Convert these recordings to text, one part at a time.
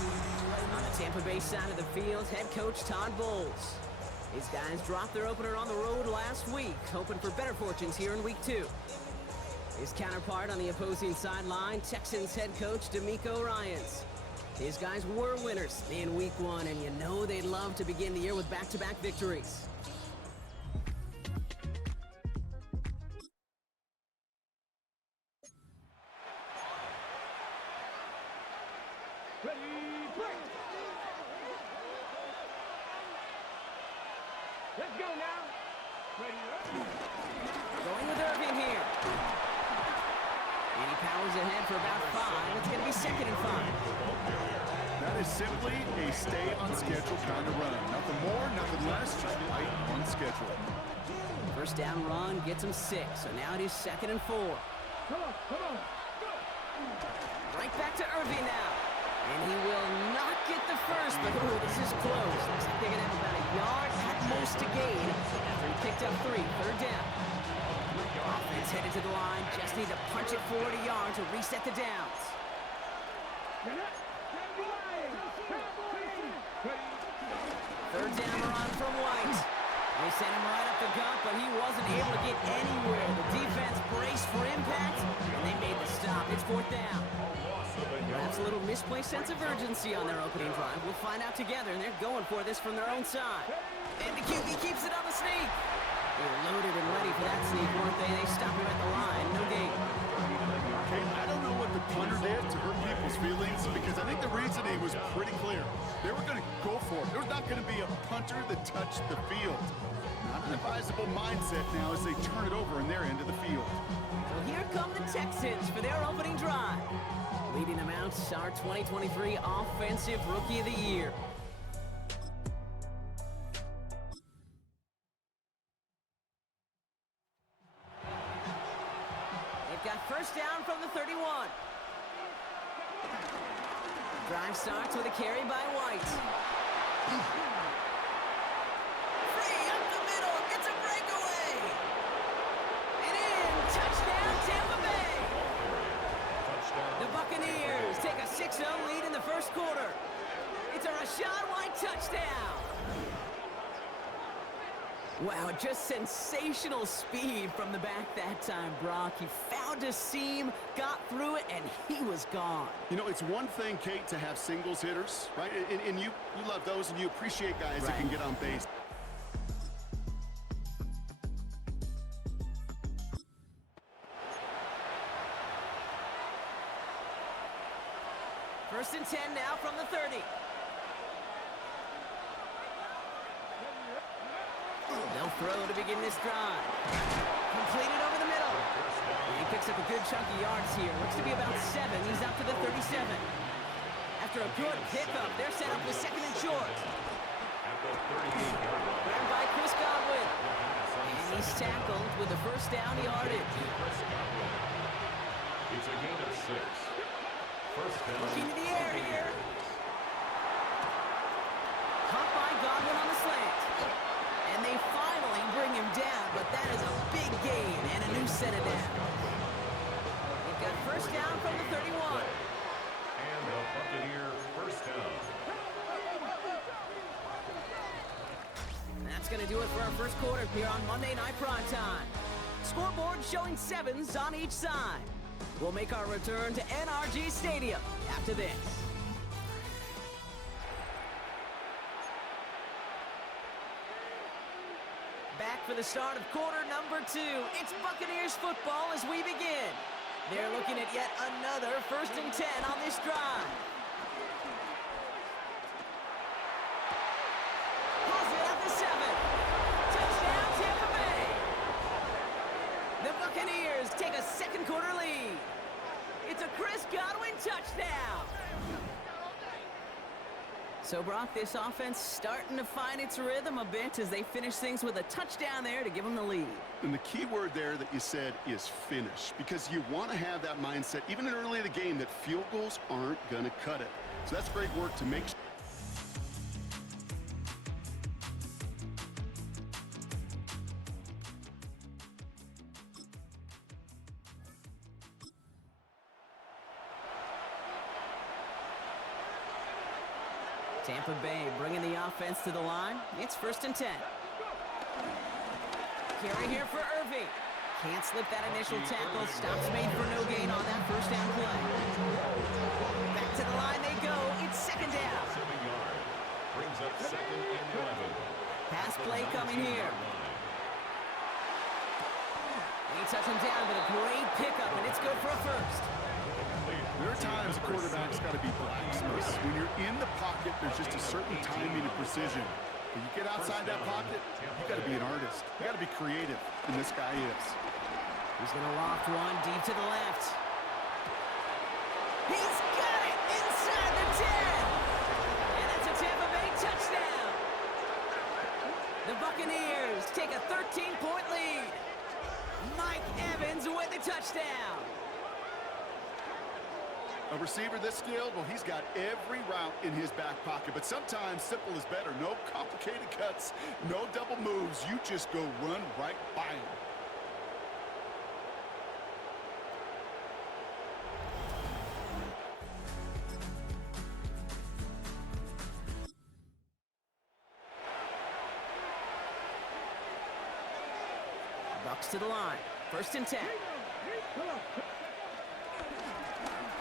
On the Tampa Bay side of the field, head coach Todd Bowles. His guys dropped their opener on the road last week, hoping for better fortunes here in Week 2. His counterpart on the opposing sideline, Texans head coach DeMeco Ryans. His guys were winners in Week 1, and you know they'd love to begin the year with back-to-back victories. Let's go now. Going with Irving here. And he powers ahead for about 5. It's going to be 2nd and 5. That is simply a stay-on-schedule kind of run. Nothing more, nothing less, just right on schedule. First down run gets him 6, so now it is 2nd and 4. Come on, go. Right back to Irving now. And he will not get the first, but ooh, this is close. Looks like they're going to have about a yard at most to gain after he picked up 3. 3rd down. Offense headed to the line. Just need to punch it 40 yards to reset the downs. 3rd down run from White. They sent him right up the gut, but he wasn't able to get anywhere. The defense braced for impact, and they made the stop. It's 4th down. Perhaps a little misplaced sense of urgency on their opening drive. We'll find out together, and they're going for this from their own side. And the QB keeps it on the sneak. They were loaded and ready for that sneak, weren't they? They stopped him at the line. No gain. Okay, I don't know what the punter did to hurt people's feelings because I think the reasoning was pretty clear. They were going to go for it. There's not going to be a punter that touched the field. Not an advisable mindset now as they turn it over in their end of the field. So here come the Texans for their opening drive. Leading them out, our 2023 Offensive Rookie of the Year. They've got first down from the 31. Drive starts with a carry by White. Free up the middle, gets a breakaway. And in, touchdown Tampa Bay. The Buccaneers take a 6-0 lead in the first quarter. It's a Rachaad White touchdown. Wow, just sensational speed from the back that time, Brock. He found a seam, got through it, and he was gone. You know, it's one thing, Kate, to have singles hitters, right? And you love those, and you appreciate guys that can get on base. First and 10 now from the 30. They'll throw to begin this drive. Completed over the middle. He picks up a good chunk of yards here. Looks to be about 7. He's up to the 37. After a good pickup, they're set up with 2nd and short. Grabbed by Chris Godwin. And he's tackled with the first down yardage. It's a gain of 6. First down. Looking to the air here. Caught by Godwin on the slant. And they finally bring him down, but that is a big gain and a new set of downs. They've got first down from the 31. And the Buccaneer first down. That's going to do it for our first quarter here on Monday Night Primetime. Scoreboard showing 7s on each side. We'll make our return to NRG Stadium after this. Back for the start of quarter number 2. It's Buccaneers football as we begin. They're looking at yet another 1st and 10 on this drive. Pulls it at the 7. Touchdown Tampa Bay. The Buccaneers take a second quarter lead. It's a Chris Godwin touchdown. So, Brock, this offense starting to find its rhythm a bit as they finish things with a touchdown there to give them the lead. And the key word there that you said is finish, because you want to have that mindset, even in early in the game, that field goals aren't going to cut it. So that's great work to make sure. Tampa Bay bringing the offense to the line. It's 1st and 10. Carry here for Irving. Can't slip that initial tackle. Stops made for no gain on that 1st down play. Back to the line they go. It's 2nd down. 7 yard. Brings up 2nd and 11. Pass play coming here. They touch him down, but a great pickup, and it's good for a 1st. There are times a quarterback's got to be blacksmiths. When you're in the pocket, there's just a certain timing and precision. When you get outside that pocket, you got to be an artist. You got to be creative, and this guy is. He's going to loft one deep to the left. He's got it inside the 10. And it's a Tampa Bay touchdown. The Buccaneers take a 13-point lead. Mike Evans with the touchdown. A receiver this skilled, well, he's got every route in his back pocket. But sometimes simple is better. No complicated cuts, no double moves. You just go run right by him. Bucks to the line. 1st and 10.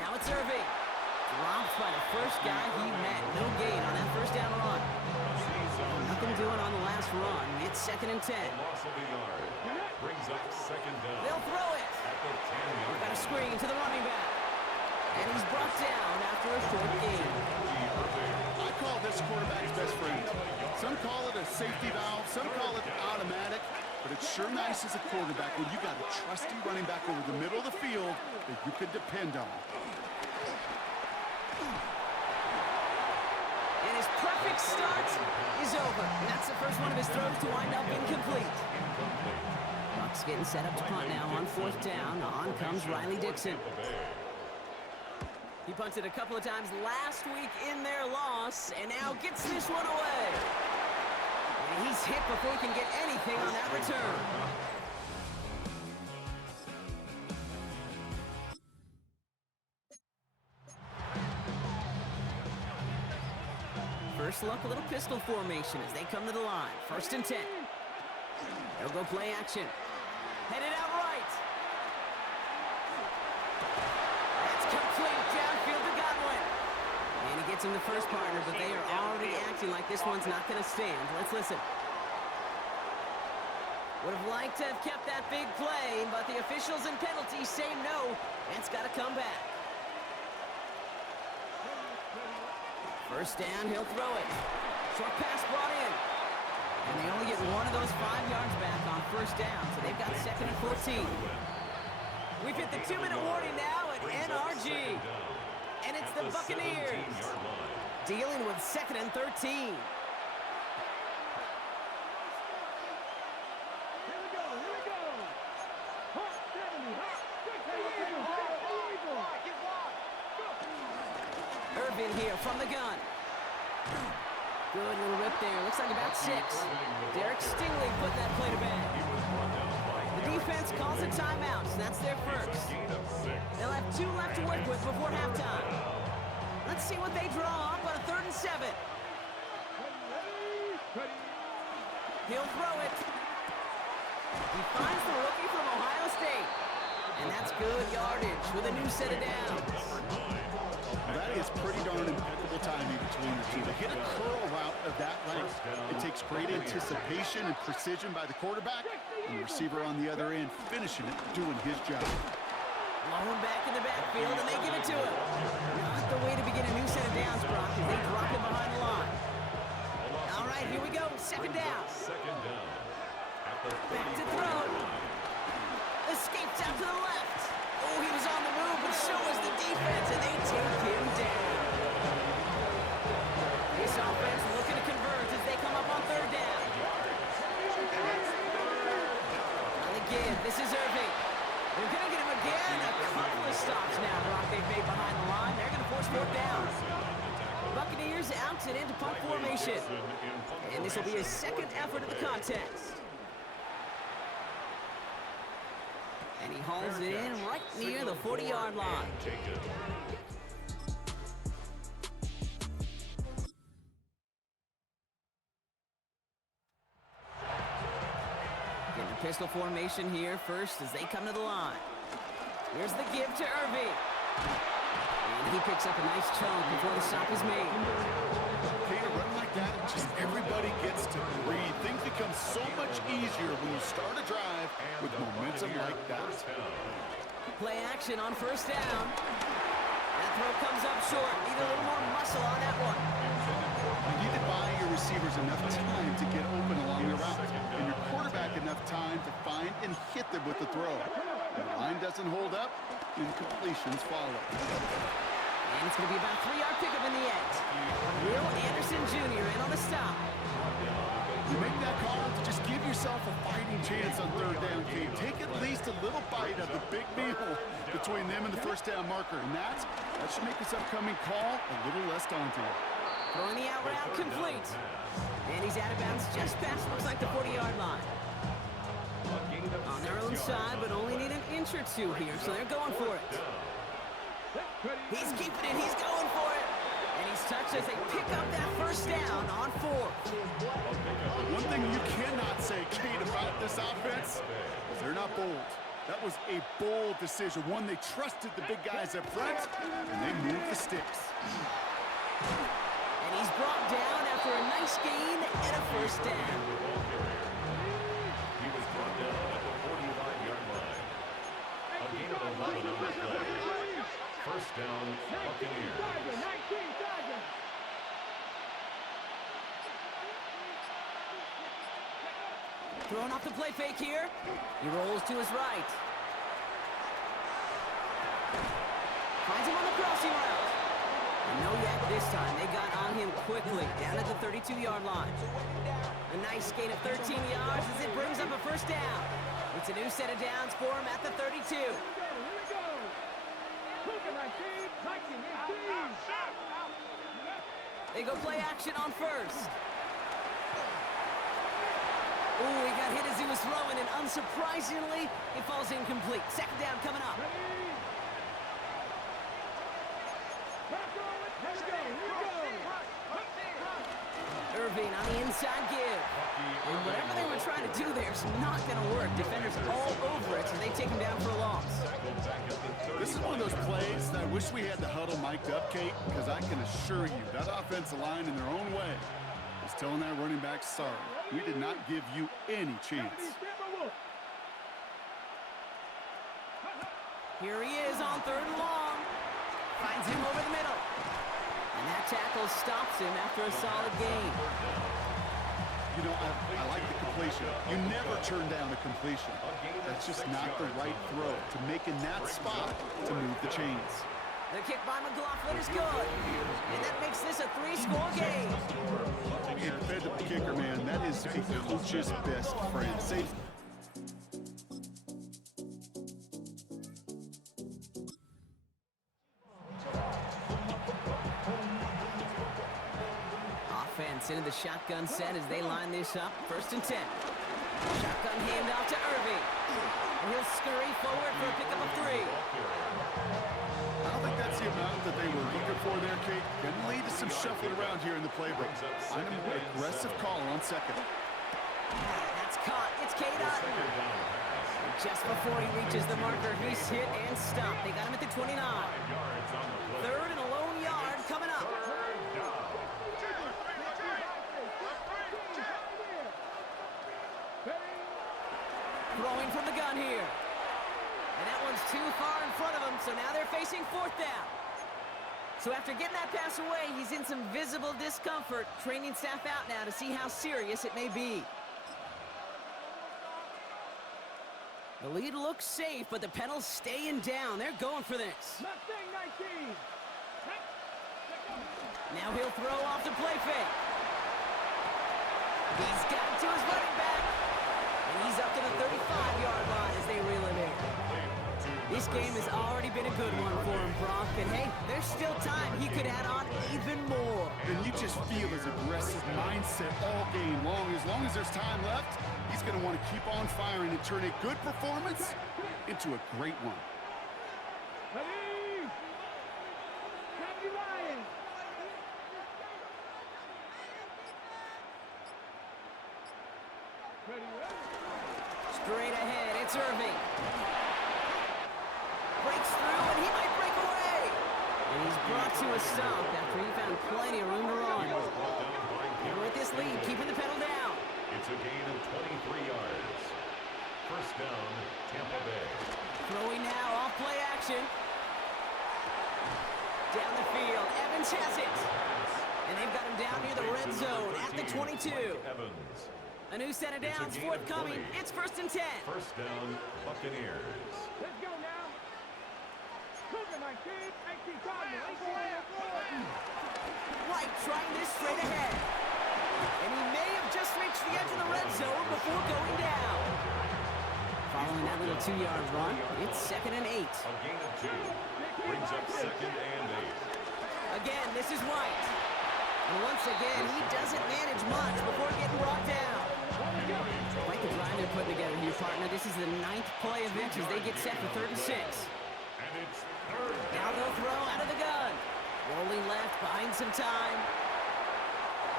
Now it's Irving. Dropped by the first guy he met. No gain on that 1st down run. Nothing doing on the last run. It's 2nd and 10. Loss of a yard. Brings up 2nd down. They'll throw it. At the 10-yard. Got a screen to the running back. And he's brought down after a short gain. I call this quarterback's best friend. Some call it a safety valve, some call it automatic, but it's sure nice as a quarterback when you got a trusty running back over the middle of the field that you could depend on. And his perfect start is over. And that's the first one of his throws to wind up incomplete. Bucks getting set up to punt now on 4th down. On comes Riley Dixon. He punted a couple of times last week in their loss, and now gets this one away. And he's hit before he can get anything on that return. First look, a little pistol formation as they come to the line. 1st and 10. They'll go play action. Headed out right. That's complete downfield to Godwin. And he gets him the first partner, but they are already acting like this one's not going to stand. Let's listen. Would have liked to have kept that big play, but the officials and penalties say no. It's got to come back. 1st down, he'll throw it. Short pass brought in. And they only get one of those 5 yards back on 1st down, so they've got 2nd and 14. We've hit the 2-minute warning now at NRG. And it's the Buccaneers dealing with 2nd and 13. Irvin here from the gun. Good little rip there. Looks like about 6. Derek Stingley put that play to bed. The defense calls a timeout, so that's their first. They'll have 2 left to work with before halftime. Let's see what they draw up on a 3rd and 7. He'll throw it. He finds the rookie from Ohio State. And that's good yardage with a new set of downs. That is pretty darn impeccable timing between the two. To hit a curl route of that length, it takes great anticipation and precision by the quarterback, and the receiver on the other end finishing it, doing his job. Blown back in the backfield, and they give it to him. Not the way to begin a new set of downs, Brock, as they drop him behind the line. All right, here we go. 2nd down. Back to throw. Escapes out to the left. Oh, he was on the move, but so was the defense, and they take him down. This offense looking to convert as they come up on 3rd down. On the give, this is Irving. They're going to get him again. A couple of stops now, Brock, they've made behind the line. They're going to force 4th down. Buccaneers out and into punt formation. And this will be his 2nd effort of the contest. And he hauls it in right near the 40-yard line. Pistol formation here first as they come to the line. Here's the give to Irving. And he picks up a nice chunk before the stop is made. Okay, to run like that, just everybody gets to breathe. Things become so much easier when you start a drive with momentum like that. Play action on first down. That throw comes up short. Need a little more muscle on that one. You need to buy your receivers enough time to get open along the route, and your quarterback enough time to find and hit them with the throw. When the line doesn't hold up, incompletions follow. And it's going to be about a 3-yard pickup in the end. Will Anderson Jr. in on the stop. You make that call to just give yourself a fighting chance on third down, Kate. Take at least a little bite of the big meal between them and the first down marker, and that should make this upcoming call a little less daunting. Throwing the out route complete. And he's out of bounds just past, looks like the 40-yard line. On their own side, but only need an inch or two here, so they're going for it. He's keeping it, he's going for it. And he's touched as they pick up that first down on 4. One thing you cannot say, Kate, about this offense is they're not bold. That was a bold decision, one they trusted the big guys up front, and they moved the sticks. And he's brought down after a nice gain and a first down. He was brought down at the 45-yard line. A gain of 11 on the play. First down, Buccaneers. Throwing off the play fake here. He rolls to his right. Finds him on the crossing route. And no yak this time. They got on him quickly, down at the 32-yard line. A nice gain of 13 yards as it brings up a first down. It's a new set of downs for him at the 32. They go play action on first. Ooh, he got hit as he was throwing, and unsurprisingly, it falls incomplete. Second down coming up. Irving on the inside give. And whatever they were trying to do there is not going to work. Defenders all over it, so they take him down for a loss. This is one of those plays that I wish we had the huddle mic'd up, Kate, because I can assure you that offensive line in their own way is telling that running back, sorry, we did not give you any chance. Here he is on third and long. Finds him over the middle. And that tackle stops him after a solid gain. You know, I like the completion. You never turn down a completion. That's just not the right throw to make in that spot to move the chains. The kick by McLaughlin is good. And that makes this a 3-score game. You fed the kicker, man. That is a coach's best friend. Safe. Offense into the shotgun set as they line this up. 1st and 10. Shotgun handoff to Irving. And he'll scurry forward for a pickup of 3. I don't think that's the amount that they were looking for there, Kate. Can lead to some shuffling around here in the playbook. Find a more aggressive call on second. That's caught. It's Kate Otten. Just before he reaches the marker, he's hit and stopped. They got him at the 29. 3rd and a lone yard coming up. Throwing from the gun here. And that one's too far in front of him, so now they're facing 4th down. So after getting that pass away, he's in some visible discomfort. Training staff out now to see how serious it may be. The lead looks safe, but the pedal's staying down. They're going for this. Now he'll throw off the play fake. He's got it to his running back. And he's up to the 35-yard line as they reel him in. This game has already been a good one for him, Brock. And hey, there's still time. He could add on even more. And you just feel his aggressive mindset all game long. As long as there's time left, he's going to want to keep on firing and turn a good performance into a great one. Straight ahead, it's Irving. Breaks through, and he might break away. And he's brought to a stop after he found plenty of room to run. He was brought down by And with this lead, keeping the pedal down. It's a gain of 23 yards. First down, Tampa Bay. Throwing now, off play action. Down the field, Evans has it. And they've got him down near the red zone at the 22. Evans. A new set of downs forthcoming. It's 1st and 10. First down, Buccaneers. Let's go now. Cougar 19, 19 Cardinals. White trying this straight ahead. And he may have just reached the edge of the red zone before going down. Following that little 2-yard run, it's 2nd and 8. A gain of 2. Brings up 2nd and 8. Again, this is White. And once again, he doesn't manage much before getting brought down. Quite the drive they're putting together here, partner. This is the 9th play of inches. They get set for 3rd and 6. And it's 3rd Now they'll throw out of the gun. Rolling left, buying some time.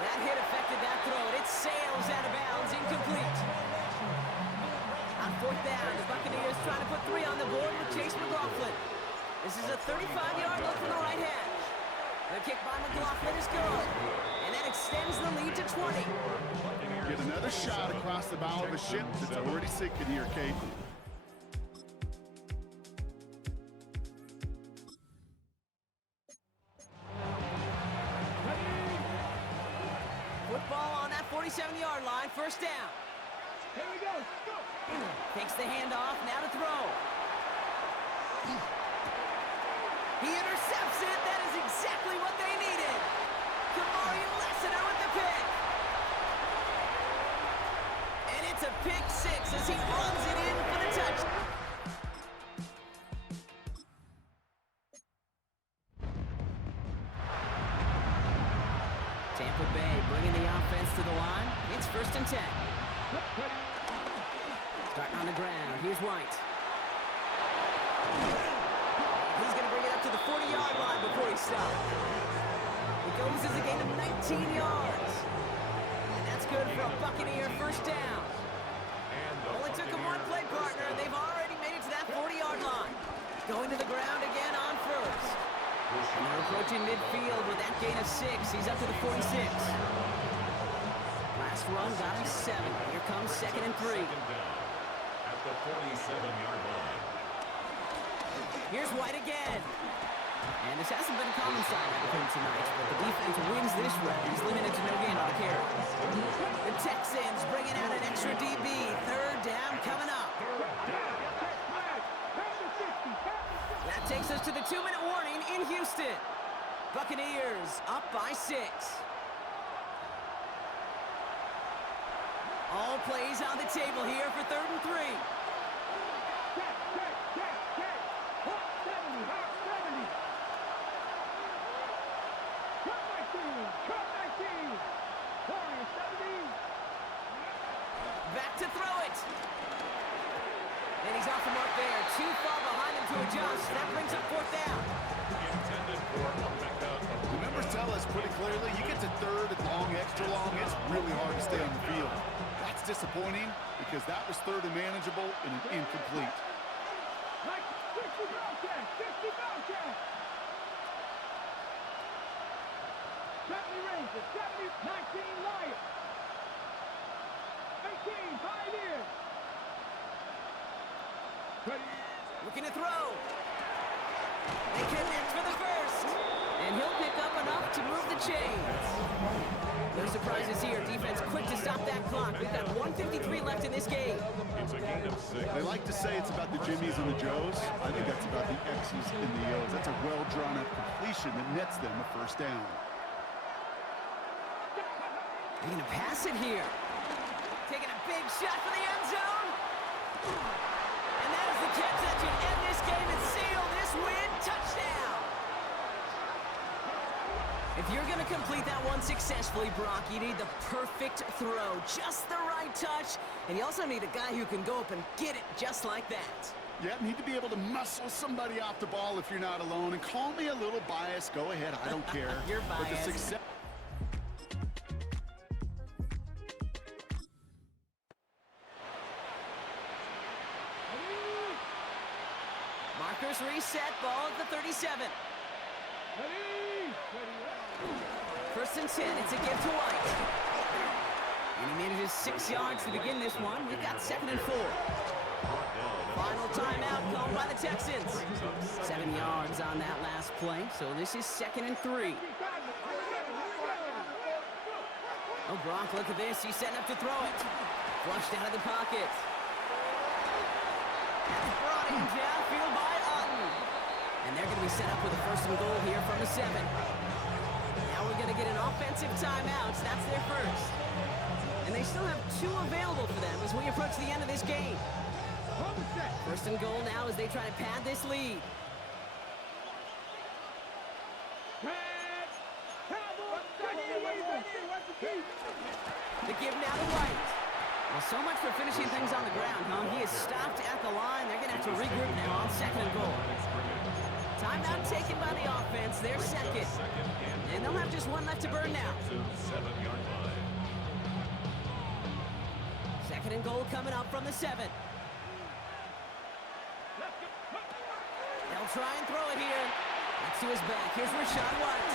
That hit affected that throw, and it sails out of bounds, incomplete. On 4th down, the Buccaneers trying to put 3 on the board with Chase McLaughlin. This is a 35-yard look from the right hash. The kick by McLaughlin is good, and that extends the lead to 20. Get another shot across the bow of a ship that's already sinking here, Kate. Football on that 47-yard line, 1st down. Here we go. Go. Takes the handoff, now to throw. He intercepts it. That is exactly what they needed. Kamari Lassiter with the pick. And it's a pick 6 as he runs it in for the touchdown. Tampa Bay bringing the offense to the line. It's 1st and 10. Starting on the ground. Here's White. He's going to bring it up to the 40-yard line before he stops. It goes as a gain of 19 yards. And that's good for a Buccaneer 1st down. Only took him 1 play, partner. They've already made it to that 40-yard line. Going to the ground again on 1st. And they're approaching midfield with that gain of 6. He's up to the 46. Last run got him 7. Here comes 2nd and 3. At the 47-yard line. Here's White again. And this hasn't been a common sight out of him tonight, but the defense wins this round. He's limited to no gain on the carry. The Texans bringing out an extra DB. 3rd down coming up. That takes us to the 2-minute warning in Houston. Buccaneers up by 6. All plays on the table here for 3rd and 3. Back to throw it. And he's off the mark there. Too far behind him to adjust. That brings up 4th down. Intended for a Mecca. The numbers tell us pretty clearly, you get to 3rd and long, extra long, it's really hard to stay on the field. That's disappointing because that was 3rd and manageable and an incomplete. Like 60 Bellcat, 60 Bellcat. 70 Rangers, 70, 19 Lions. 18 Pioneers. Looking to throw. They connect for the 1st. And he'll pick up enough to move the chains. No surprises here. Defense quick to stop that clock. We've got 1:53 left in this game. It's a gain of 6. They like to say it's about the Jimmies and the Joes. I think that's about the X's and the O's. That's a well-drawn-up completion that nets them a 1st down. They're going to pass it here. Taking a big shot for the end zone. And that is the catch that should end this game and seal this win. Touchdown. If you're going to complete that one successfully, Brock, you need the perfect throw. Just the right touch. And you also need a guy who can go up and get it just like that. Yeah, need to be able to muscle somebody off the ball if you're not alone. And call me a little biased. Go ahead. I don't care. You're But the biased. success... reset, ball at the 37. Ready? First and 10, it's a give to White. And he manages 6 yards to begin this one. We've got 2nd and 4. Final timeout called by the Texans. 7 yards on that last play, so this is 2nd and 3. Oh, Brock, look at this. He's setting up to throw it. Flushed out of the pocket. That's brought in downfield by Otten. And they're going to be set up with a 1st and goal here from the 7. Now we're going to get an offensive timeout. That's their first. And they still have 2 available for them as we approach the end of this game. 1st and goal now as they try to pad this lead. The give now to White. Well, so much for finishing things on the ground, huh? He is stopped at the line. They're going to have to regroup now on 2nd and goal. Timeout taken by the offense. They're 2nd. And they'll have just 1 left to burn now. 7-yard line. 2nd and goal coming up from the 7. They'll try and throw it here. That's to his back. Here's Rashawn White.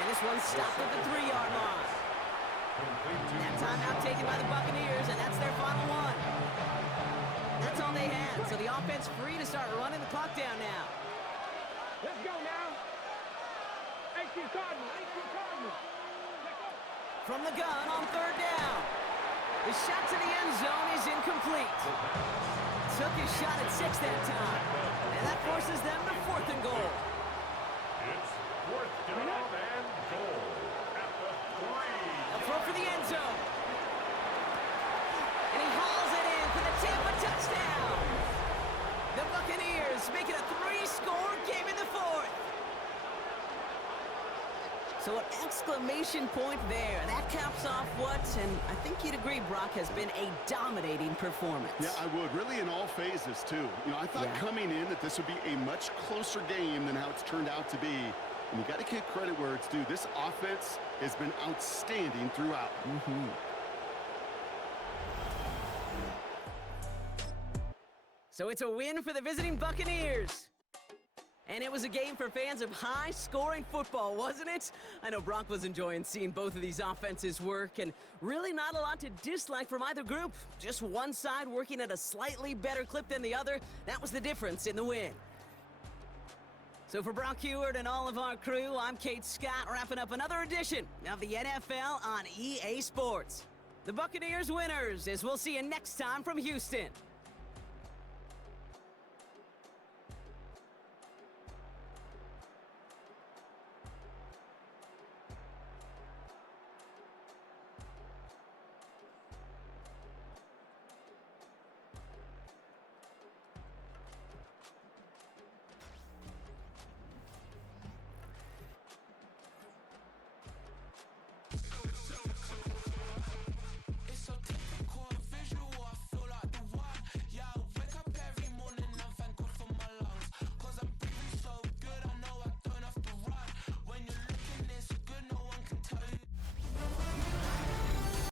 And this one's stopped at the 3-yard line. That timeout taken by the Buccaneers, and that's their final one. That's all they had, so the offense free to start running the clock down now. Let's go now. AC Cardinals. From the gun on 3rd down. The shot to the end zone is incomplete. Took his shot at 6 that time, and that forces them to 4th and goal. It's 4th down and goal at the 3. They'll throw for the end zone. And he hauls it in for the Tampa touchdown. The Buccaneers make it a 3-score game in the 4th. So an exclamation point there. That caps off what, and I think you'd agree, Brock, has been a dominating performance. Yeah, I would. Really in all phases, too. You know, I thought coming in that this would be a much closer game than how it's turned out to be. And you got to give credit where it's due. This offense has been outstanding throughout. So it's a win for the visiting Buccaneers. And it was a game for fans of high-scoring football, wasn't it? I know Brock was enjoying seeing both of these offenses work, and really not a lot to dislike from either group. Just one side working at a slightly better clip than the other. That was the difference in the win. So for Brock Heward and all of our crew, I'm Kate Scott, wrapping up another edition of the NFL on EA Sports. The Buccaneers winners, as we'll see you next time from Houston.